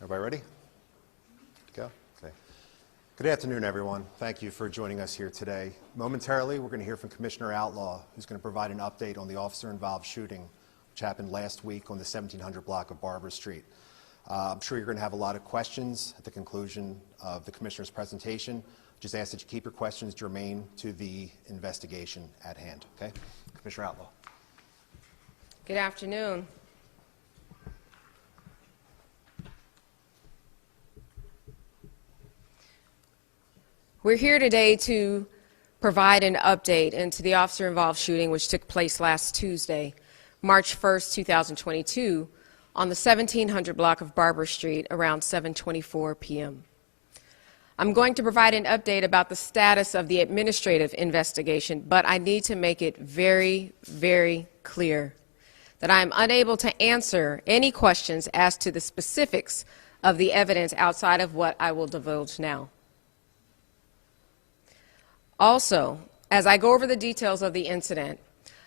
Everybody ready? Go? Okay. Good afternoon, everyone. Thank you for joining us here today. Momentarily, we're going to hear from Commissioner Outlaw, who's going to provide an update on the officer-involved shooting, which happened last week on the 1700 block of Barber Street. I'm sure you're going to have a lot of questions at the conclusion of the Commissioner's presentation. Just ask that you keep your questions germane to the investigation at hand. Okay? Commissioner Outlaw. Good afternoon. We're here today to provide an update into the officer-involved shooting which took place last Tuesday, March 1st, 2022, on the 1700 block of Barber Street around 7:24 p.m. I'm going to provide an update about the status of the administrative investigation, but I need to make it very, very clear that I am unable to answer any questions as to the specifics of the evidence outside of what I will divulge now. Also, as I go over the details of the incident,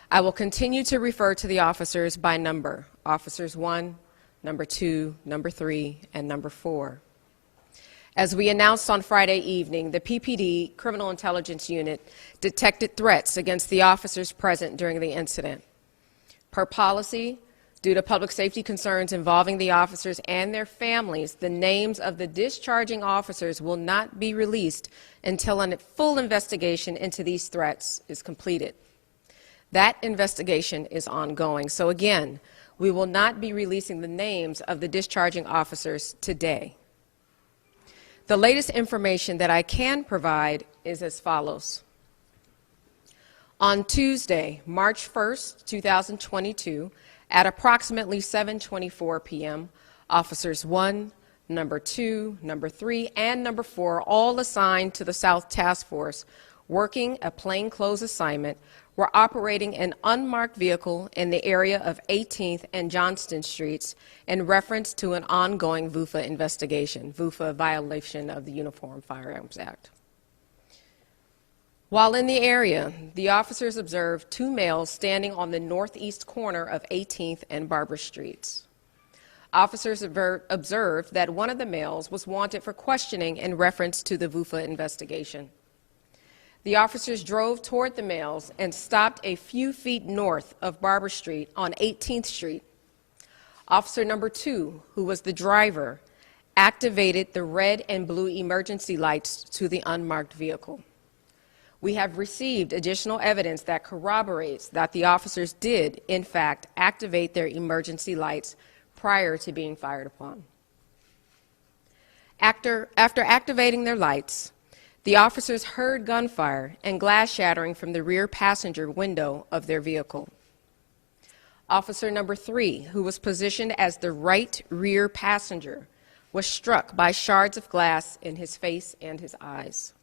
I will continue to refer to the officers by number, officers 1, number 2, number 3, and number 4. As we announced on Friday evening, the PPD Criminal Intelligence Unit detected threats against the officers present during the incident. Per policy, due to public safety concerns involving the officers and their families, the names of the discharging officers will not be released until a full investigation into these threats is completed. That investigation is ongoing. So again, we will not be releasing the names of the discharging officers today. The latest information that I can provide is as follows. On Tuesday, March 1st, 2022, at approximately 7:24 p.m., officers 1, number 2, number 3, and number 4, all assigned to the South Task Force, working a plainclothes assignment, were operating an unmarked vehicle in the area of 18th and Johnston Streets in reference to an ongoing VUFA investigation, VUFA violation of the Uniform Firearms Act. While in the area, the officers observed two males standing on the northeast corner of 18th and Barber Streets. Officers observed that one of the males was wanted for questioning in reference to the VUFA investigation. The officers drove toward the males and stopped a few feet north of Barber Street on 18th Street. Officer number 2, who was the driver, activated the red and blue emergency lights to the unmarked vehicle. We have received additional evidence that corroborates that the officers did, in fact, activate their emergency lights prior to being fired upon. After activating their lights, the officers heard gunfire and glass shattering from the rear passenger window of their vehicle. Officer number 3, who was positioned as the right rear passenger, was struck by shards of glass in his face and his eyes.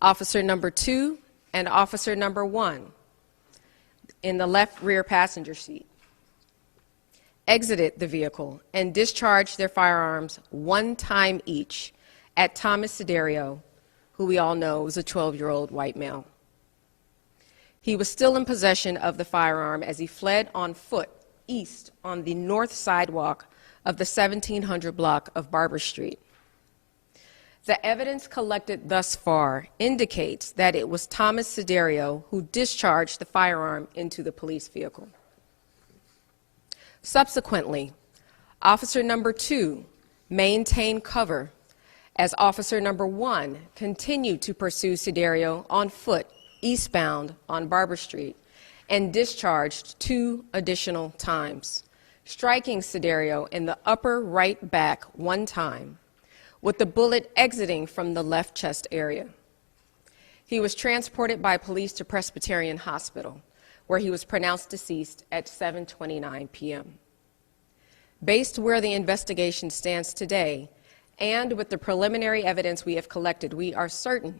Officer number 2 and officer number 1 in the left rear passenger seat exited the vehicle and discharged their firearms one time each at Thomas Siderio, who we all know was a 12-year-old white male. He was still in possession of the firearm as he fled on foot east on the north sidewalk of the 1700 block of Barber Street. The evidence collected thus far indicates that it was Thomas Siderio who discharged the firearm into the police vehicle. Subsequently, officer number 2 maintained cover as officer number 1 continued to pursue Siderio on foot eastbound on Barber Street and discharged 2 additional times, striking Siderio in the upper right back one time, with the bullet exiting from the left chest area. He was transported by police to Presbyterian Hospital, where he was pronounced deceased at 7:29 p.m. Based where the investigation stands today, and with the preliminary evidence we have collected, we are certain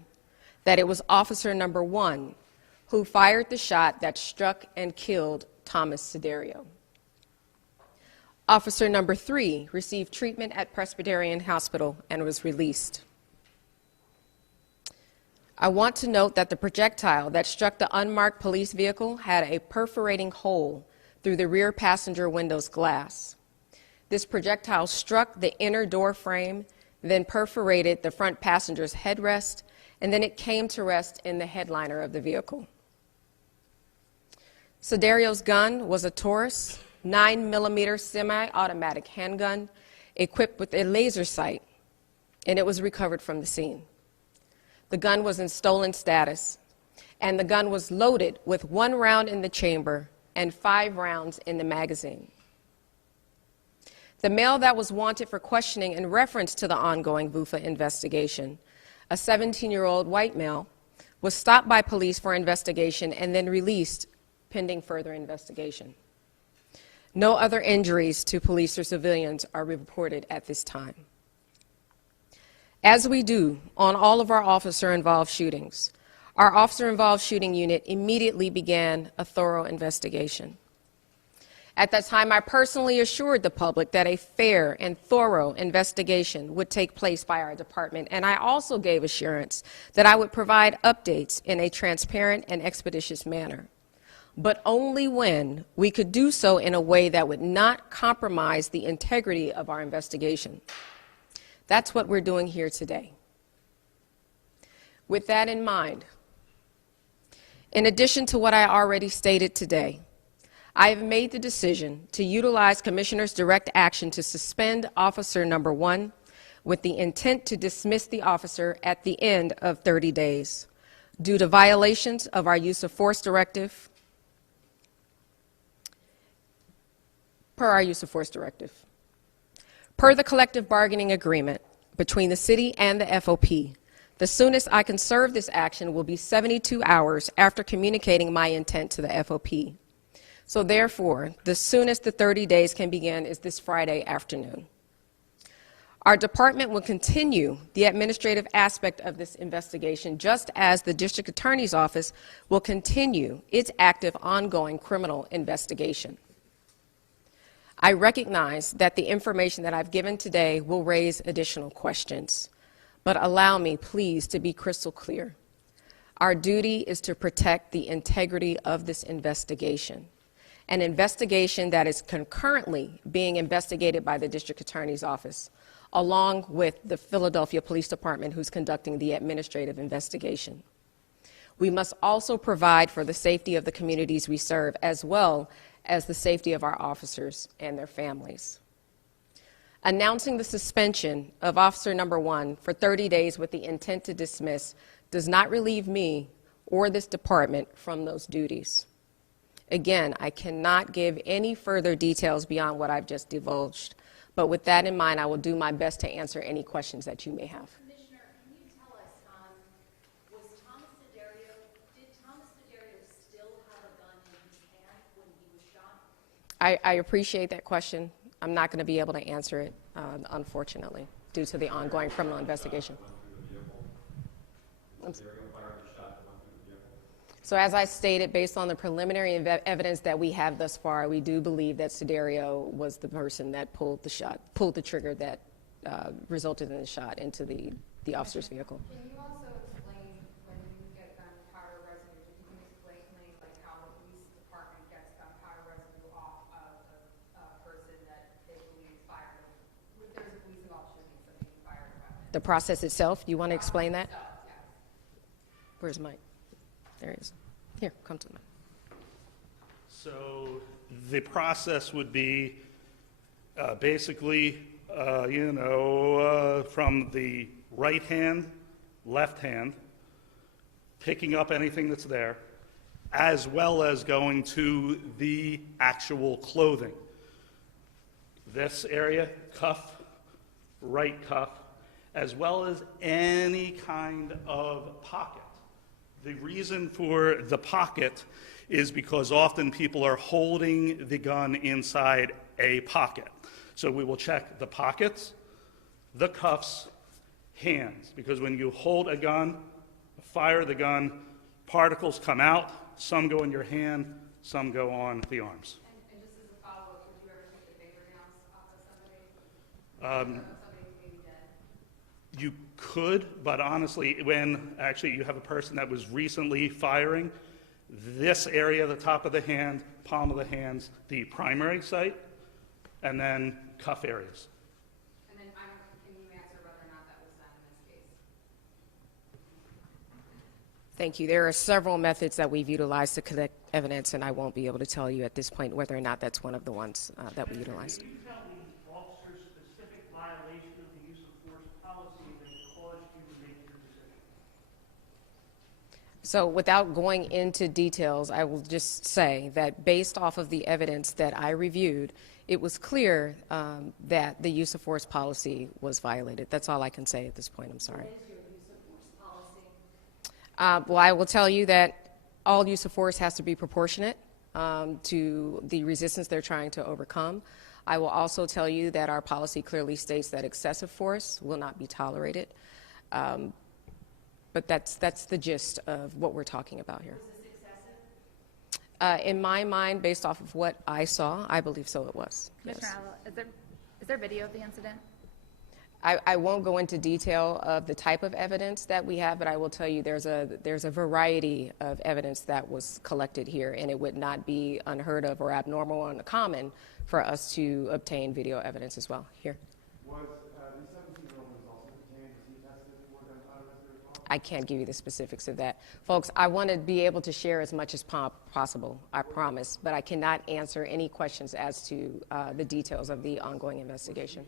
that it was officer number 1 who fired the shot that struck and killed Thomas Siderio. Officer number 3 received treatment at Presbyterian Hospital and was released. I want to note that the projectile that struck the unmarked police vehicle had a perforating hole through the rear passenger window's glass. This projectile struck the inner door frame, then perforated the front passenger's headrest, and then it came to rest in the headliner of the vehicle. Siderio's gun was a Taurus 9mm semi-automatic handgun equipped with a laser sight, and it was recovered from the scene. The gun was in stolen status, and the gun was loaded with 1 round in the chamber and 5 rounds in the magazine. The male that was wanted for questioning in reference to the ongoing VUFA investigation, a 17-year-old white male, was stopped by police for investigation and then released pending further investigation. No other injuries to police or civilians are reported at this time. As we do on all of our officer-involved shootings, our officer-involved shooting unit immediately began a thorough investigation. At that time, I personally assured the public that a fair and thorough investigation would take place by our department, and I also gave assurance that I would provide updates in a transparent and expeditious manner, but only when we could do so in a way that would not compromise the integrity of our investigation. That's what we're doing here today. With that in mind, in addition to what I already stated today, I have made the decision to utilize Commissioner's direct action to suspend Officer Number 1 with the intent to dismiss the officer at the end of 30 days due to violations of our use of force directive, Per the collective bargaining agreement between the city and the FOP, the soonest I can serve this action will be 72 hours after communicating my intent to the FOP. So therefore, the soonest the 30 days can begin is this Friday afternoon. Our department will continue the administrative aspect of this investigation, just as the District Attorney's Office will continue its active, ongoing criminal investigation. I recognize that the information that I've given today will raise additional questions, but allow me, please, to be crystal clear. Our duty is to protect the integrity of this investigation, an investigation that is concurrently being investigated by the District Attorney's Office, along with the Philadelphia Police Department, who's conducting the administrative investigation. We must also provide for the safety of the communities we serve, as well as the safety of our officers and their families. Announcing the suspension of Officer Number 1 for 30 days with the intent to dismiss does not relieve me or this department from those duties. Again, I cannot give any further details beyond what I've just divulged, but with that in mind, I will do my best to answer any questions that you may have. Commissioner, can you tell us, did Thomas Siderio still have a gun in his hand when he was shot? I appreciate that question. I'm not going to be able to answer it, unfortunately, due to the ongoing criminal investigation. So as I stated, based on the preliminary evidence that we have thus far, we do believe that Siderio was the person that pulled the trigger that resulted in the shot into the officer's vehicle. Can you also explain, when you get gunpowder residue, can you explain like how the police department gets gunpowder residue off of a person that they believe fired? If there's a police involved shooting, somebody fired a weapon. The process itself, do you want to explain that? Yes. Where's Mike? There he is. Here, come to the mic. So the process would be basically, from the right hand, left hand, picking up anything that's there, as well as going to the actual clothing. This area, cuff, right cuff, as well as any kind of pocket. The reason for the pocket is because often people are holding the gun inside a pocket. So we will check the pockets, the cuffs, hands, because when you hold a gun, fire the gun, particles come out, some go in your hand, some go on the arms. And just as a follow-up, would you ever take the fingernails off of somebody? Somebody maybe dead? You could, but honestly, when actually you have a person that was recently firing, this area, the top of the hand, palm of the hands, the primary site, and then cuff areas. And then can you answer whether or not that was done in this case? Thank you. There are several methods that we've utilized to collect evidence, and I won't be able to tell you at this point whether or not that's one of the ones that we utilized. Can you tell the officer's specific violation of the use of force policy that caused you to make your decision? So without going into details, I will just say that based off of the evidence that I reviewed, it was clear that the use of force policy was violated. That's all I can say at this point. I'm sorry. What is your use of force policy? Well, I will tell you that all use of force has to be proportionate to the resistance they're trying to overcome. I will also tell you that our policy clearly states that excessive force will not be tolerated. But that's the gist of what we're talking about here. Was this excessive? In my mind, based off of what I saw, I believe so it was. Yes. Commissioner Allo, is there video of the incident? I won't go into detail of the type of evidence that we have, but I will tell you there's a variety of evidence that was collected here, and it would not be unheard of or abnormal or uncommon for us to obtain video evidence as well. Here. Was the 17-year-old was also detained? Was he tested for gunfire residue as well? I can't give you the specifics of that. Folks, I want to be able to share as much as possible, I promise, but I cannot answer any questions as to the details of the ongoing investigation.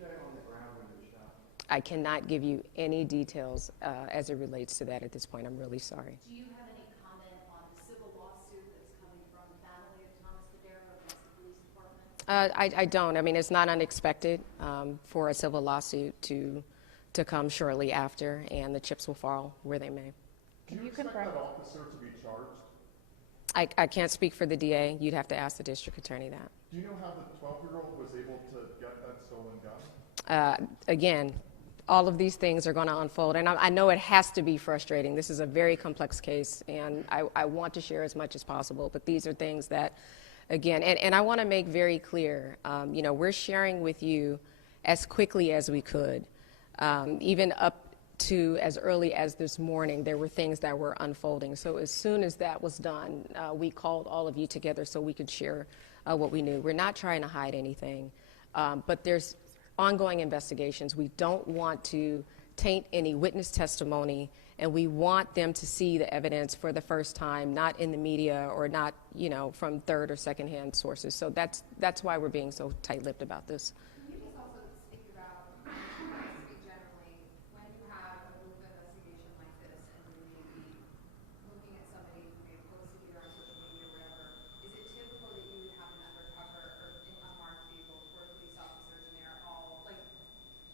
I cannot give you any details as it relates to that at this point. I'm really sorry. Do you have any comment on the civil lawsuit that's coming from the family of Thomas Siderio against the police department? I don't. I mean, it's not unexpected for a civil lawsuit to come shortly after, and the chips will fall where they may. Do you expect that officer to be charged? I can't speak for the DA. You'd have to ask the district attorney that. Do you know how the 12-year-old was able to get that stolen gun? Again, all of these things are going to unfold, and I know it has to be frustrating. This is a very complex case, and I want to share as much as possible, but these are things that, again, and I want to make very clear, we're sharing with you as quickly as we could. Even up to as early as this morning, there were things that were unfolding. So as soon as that was done, we called all of you together so we could share what we knew. We're not trying to hide anything, but there's ongoing investigations. We don't want to taint any witness testimony, and we want them to see the evidence for the first time, not in the media or not, from third or secondhand sources. So that's why we're being so tight-lipped about this. Can you just also speak about, speak generally, when you have a group investigation like this and you may be looking at somebody who may have posted either on social media or whatever, is it typical that you would have an undercover or in unmarked vehicles where police officers and they're all, like,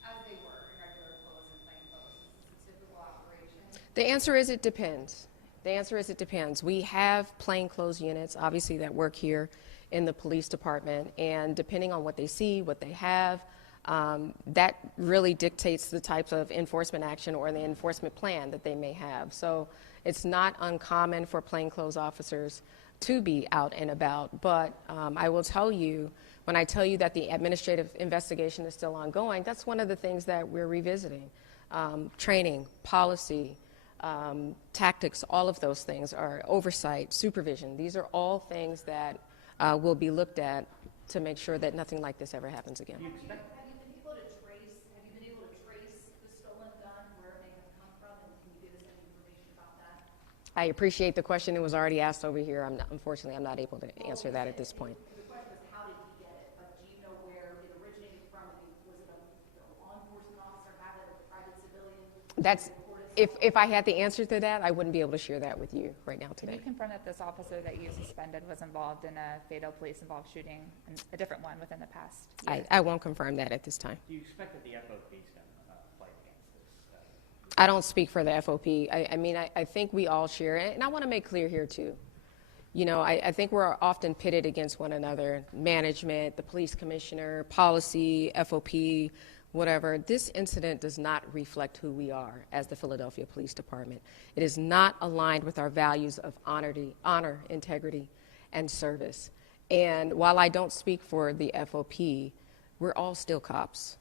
as they were, in regular clothes and plain clothes? Is this a typical operation? The answer is it depends. The answer is it depends. We have plainclothes units, obviously, that work here in the police department, and depending on what they see, what they have, that really dictates the types of enforcement action or the enforcement plan that they may have. So it's not uncommon for plainclothes officers to be out and about, but I will tell you, when I tell you that the administrative investigation is still ongoing, that's one of the things that we're revisiting. Training, policy, tactics, all of those things are oversight, supervision. These are all things that will be looked at to make sure that nothing like this ever happens again. Have you been able to trace the stolen gun, where it may have come from, and can you give us any information about that? I appreciate the question. It was already asked over here. Unfortunately, I'm not able to answer that at this point. The question was, how did he get it? But do you know where it originated from? Was it a law enforcement officer, had it, a private civilian? That's, if I had the answer to that, I wouldn't be able to share that with you right now Can today. you confirm that this officer that you suspended was involved in a fatal police-involved shooting, and a different one within the past year? I won't confirm that at this time. Do you expect that the FOP is going to fight against this? I don't speak for the FOP. I think we all share it, and I want to make clear here too. I think we're often pitted against one another, management, the police commissioner, policy, FOP, whatever. This incident does not reflect who we are as the Philadelphia Police Department. It is not aligned with our values of honor, integrity, and service. And while I don't speak for the FOP, we're all still cops.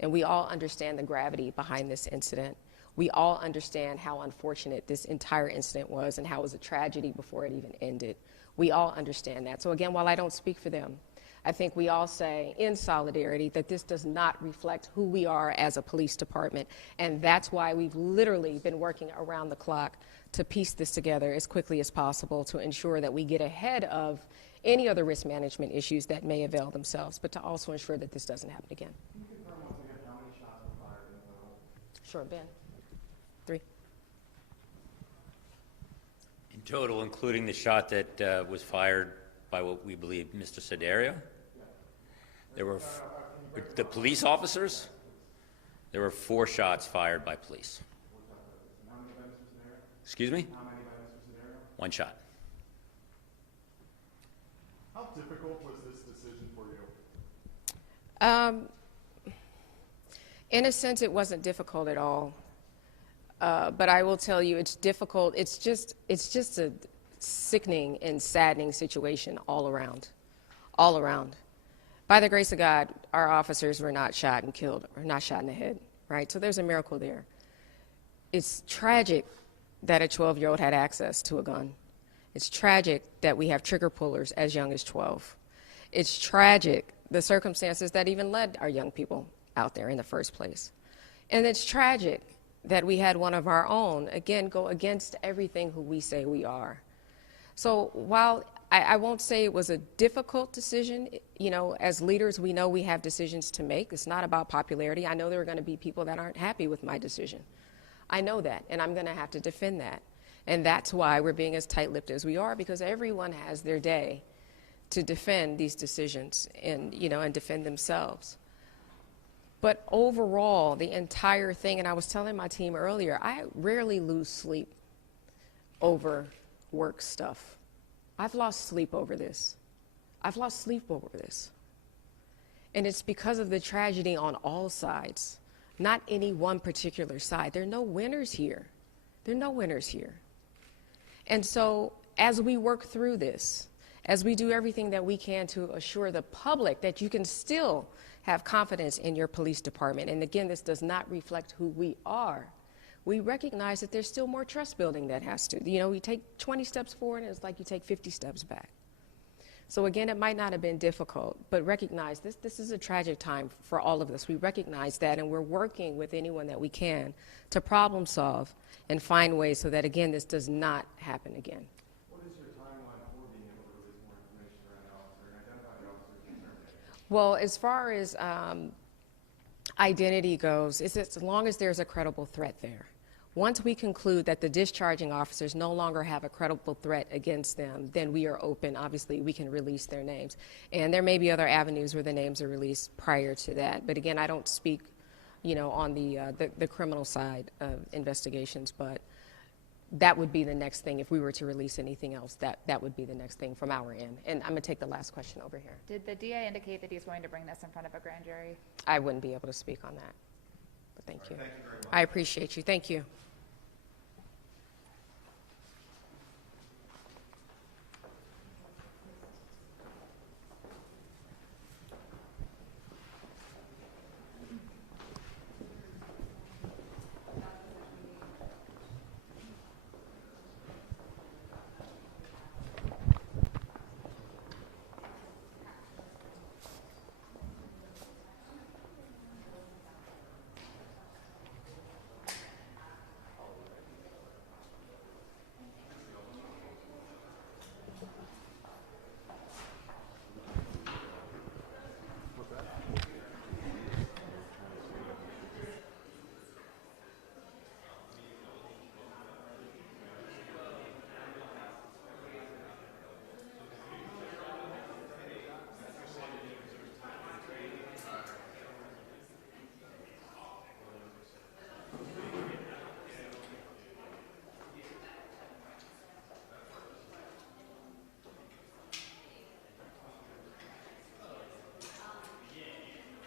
And we all understand the gravity behind this incident. We all understand how unfortunate this entire incident was and how it was a tragedy before it even ended. We all understand that. So again, while I don't speak for them, I think we all say in solidarity that this does not reflect who we are as a police department. And that's why we've literally been working around the clock to piece this together as quickly as possible to ensure that we get ahead of any other risk management issues that may avail themselves, but to also ensure that this doesn't happen again. Can you confirm once again how many shots were fired in total? Sure, Ben. 3. In total, including the shot that was fired by what we believe Mr. Siderio, there were the police officers. There were 4 shots fired by police. And how many by Mr. Siderio? Excuse me? How many by Mr. Siderio? 1 shot. How difficult was this decision for you? In a sense, it wasn't difficult at all. But I will tell you, it's difficult. It's just a sickening and saddening situation all around. All around. By the grace of God, our officers were not shot and killed, or not shot in the head, right? So there's a miracle there. It's tragic that a 12-year-old had access to a gun. It's tragic that we have trigger pullers as young as 12. It's tragic, the circumstances that even led our young people out there in the first place. And it's tragic that we had one of our own, again, go against everything who we say we are. So while I won't say it was a difficult decision, you know, as leaders, we know we have decisions to make. It's not about popularity. I know there are going to be people that aren't happy with my decision. I know that, and I'm going to have to defend that. And that's why we're being as tight-lipped as we are, because everyone has their day to defend these decisions and, you know, and defend themselves. But overall, the entire thing, and I was telling my team earlier, I rarely lose sleep over work stuff. I've lost sleep over this. I've lost sleep over this. And it's because of the tragedy on all sides, not any one particular side. There are no winners here. There are no winners here. And so as we work through this, as we do everything that we can to assure the public that you can still have confidence in your police department, and again, this does not reflect who we are, we recognize that there's still more trust building that has to. You know, you take 20 steps forward and it's like you take 50 steps back. So again, it might not have been difficult, but recognize this is a tragic time for all of us. We recognize that, and we're working with anyone that we can to problem solve and find ways so that, again, this does not happen again. What is your timeline for being able to release more information around the officer and identify the officer concerned? Well, as far as identity goes, it's as long as there's a credible threat there. Once we conclude that the discharging officers no longer have a credible threat against them, then we are open. Obviously, we can release their names. And there may be other avenues where the names are released prior to that. But again, I don't speak, you know, on the criminal side of investigations, but that would be the next thing. If we were to release anything else, that would be the next thing from our end. And I'm going to take the last question over here. Did the DA indicate that he's going to bring this in front of a grand jury? I wouldn't be able to speak on that. But thank you. Thank you very much. I appreciate you. Thank you.